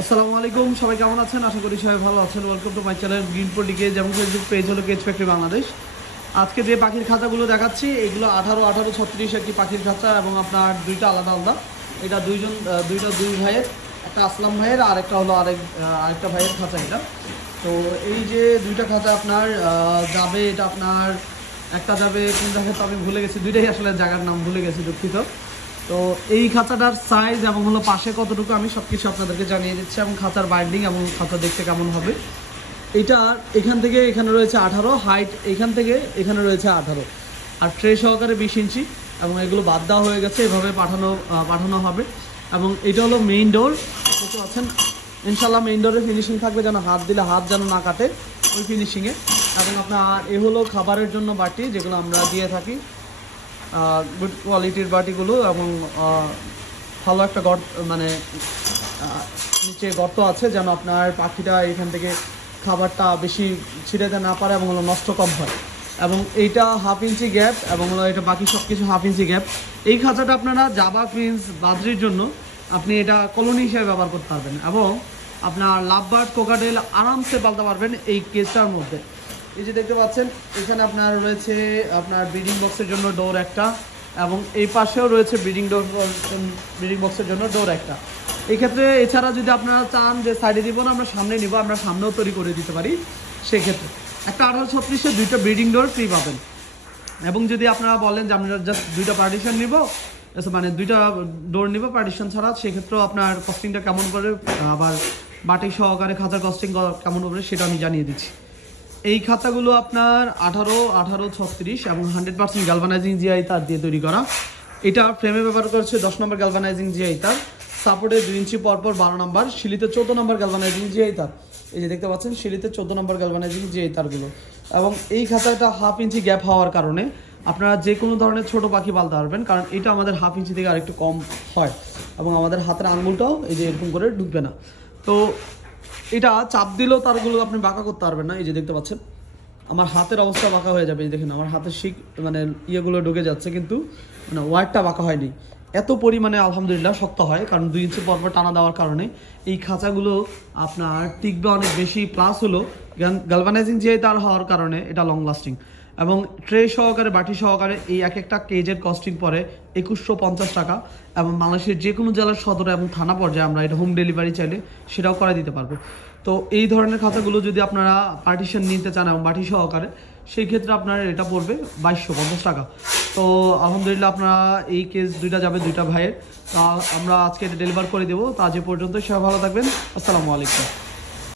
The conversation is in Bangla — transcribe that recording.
আসসালামু আলাইকুম, সবাই কেমন আছেন? আশা করি সবাই ভালো আছেন। Welcome to my channel green প্রোটিকে। যেমন ফেসবুক পেজ হলো কেজ ফ্যাক্টরি বাংলাদেশ। আজকে যে পাখির খাঁচাগুলো দেখাচ্ছি এগুলো 18-36 একটি পাখির খাঁচা এবং আপনার দুইটা আলাদা আলাদা। এটা দুই ভাইয়ের, একটা আসলাম ভাইয়ের আর একটা হলো আরেকটা ভাইয়ের খাঁচা এটা। তো এই যে দুইটা খাঁচা আপনার যাবে, এটা আপনার একটা যাবে কোন জায়গায় তো আমি ভুলে গেছি, দুইটাই আসলে জায়গার নাম ভুলে গেছি, দুঃখিত। তো এই খাঁচাটার সাইজ এবং হলো পাশে কতটুকু আমি সব কিছু আপনাদেরকে জানিয়ে দিচ্ছি, এবং খাঁচার বাইন্ডিং এবং খাঁচা দেখতে কেমন হবে। এটা এখান থেকে এখানে রয়েছে 18, হাইট এখান থেকে এখানে রয়েছে 18, আর ট্রে সহকারে 20 ইঞ্চি, এবং এগুলো বাদ দেওয়া হয়ে গেছে, এভাবে পাঠানো হবে। এবং এটা হলো মেইন ডোর, বুঝতে পারছেন। ইনশাল্লাহ মেইন ডোরে ফিনিশিং থাকবে, যেন হাত দিলে হাত যেন না কাটে ওই ফিনিশিংয়ে। এবং আপনার এ হলো খাবারের জন্য বাটি, যেগুলো আমরা দিয়ে থাকি, গুড কোয়ালিটির বাটিগুলো, এবং ভালো একটা মানে নিচে গর্ত আছে, যেন আপনার পাখিটা এখান থেকে খাবারটা বেশি ছিটাতে না পারে এবং হলো নষ্ট কম হয়। এবং এইটা 1/2 ইঞ্চি গ্যাপ, এবং হলো এটা বাকি সব কিছু 1/2 ইঞ্চি গ্যাপ। এই খাঁচাটা আপনারা জাভা, প্রিন্স, বাজরির জন্য আপনি এটা কলোনি হিসেবে ব্যবহার করতে পারবেন, এবং আপনার লাভবার্ড, কোকাটেল আরামসে পালতে পারবেন এই কেসটার মধ্যে। এই যে দেখতে পাচ্ছেন, এখানে আপনার রয়েছে আপনার ব্রিডিং বক্সের জন্য ডোর একটা, এবং এই পাশেও রয়েছে ব্রিডিং বক্সের জন্য ডোর একটা। এই ক্ষেত্রে এছাড়া যদি আপনারা চান যে সাইডে দিব না, আমরা সামনে নিব, আমরা সামনেও তৈরি করে দিতে পারি। সেক্ষেত্রে একটা 18-36-এর দুইটা ব্রিডিং ডোর ফ্রি পাবেন। এবং যদি আপনারা বলেন যে আমরা জাস্ট দুইটা পার্টিশন নিব, মানে দুইটা ডোর নিব পার্টিশন ছাড়া, সেক্ষেত্রেও আপনার কস্টিংটা কেমন করে, আবার বাটি সহকারে খাঁচার কস্টিং কেমন হবে সেটা আমি জানিয়ে দিচ্ছি। এই খাঁচাগুলো আপনার 18-36 এবং 100% গ্যালভানাইজিং জিআই তার দিয়ে তৈরি করা। এটা ফ্রেমে ব্যবহার করেছে 10 নম্বর গ্যালভানাইজিং জিআই তার, সাপোর্টে 2 ইঞ্চি পরপর 12 নম্বর, শিলিতে 14 নম্বর গ্যালভানাইজিং জিআই তার। এই যে দেখতে পাচ্ছেন, শিলিতে 14 নম্বর গ্যালভানাইজিং জিআই তারগুলো। এবং এই খাঁচাটা 1/2 ইঞ্চি গ্যাপ হওয়ার কারণে আপনারা যে কোনো ধরনের ছোট পাখি পালতে পারবেন, কারণ এটা আমাদের 1/2 ইঞ্চি থেকে আরেকটু কম হয়, এবং আমাদের হাতের আঙুলটাও এই যে এরকম করে ঢুকবে না। তো এটা চাপ দিলেও তারগুলো আপনি বাঁকা করতে পারবেন না। এই যে দেখতে পাচ্ছেন, আমার হাতের অবস্থা বাঁকা হয়ে যাবে। দেখেন আমার হাতের মানে ইয়েগুলো ঢুকে যাচ্ছে, কিন্তু মানে ওয়ারটা বাঁকা হয়নি। এত পরিমাণে আলহামদুলিল্লাহ শক্ত হয়, কারণ 2 ইঞ্চি পরপর টানা দেওয়ার কারণে এই খাঁচাগুলো আপনার টিকবে অনেক বেশি। প্লাস হলো গ্যালভানাইজিং জিআই তার হওয়ার কারণে এটা লং লাস্টিং। এবং ট্রে সহকারে, বাটি সহকারে এই এক একটা কেজের কস্টিং পড়ে 2150 টাকা। এবং বাংলাদেশের যে কোনো জেলার সদর এবং থানা পর্যায়ে আমরা এটা হোম ডেলিভারি চাইলে সেটাও করে দিতে পারবো। তো এই ধরনের খাঁচাগুলো যদি আপনারা পার্টিশন নিতে চান এবং বাটি সহকারে, সেই ক্ষেত্রে আপনার এটা পড়বে 2250 টাকা। তো আলহামদুলিল্লাহ আপনারা এই কেস দুইটা যাবে দুইটা ভাইয়ের, তা আমরা আজকে এটা ডেলিভার করে দেবো। তা আজ পর্যন্ত সবাই ভালো থাকবেন। আসসালামু আলাইকুম।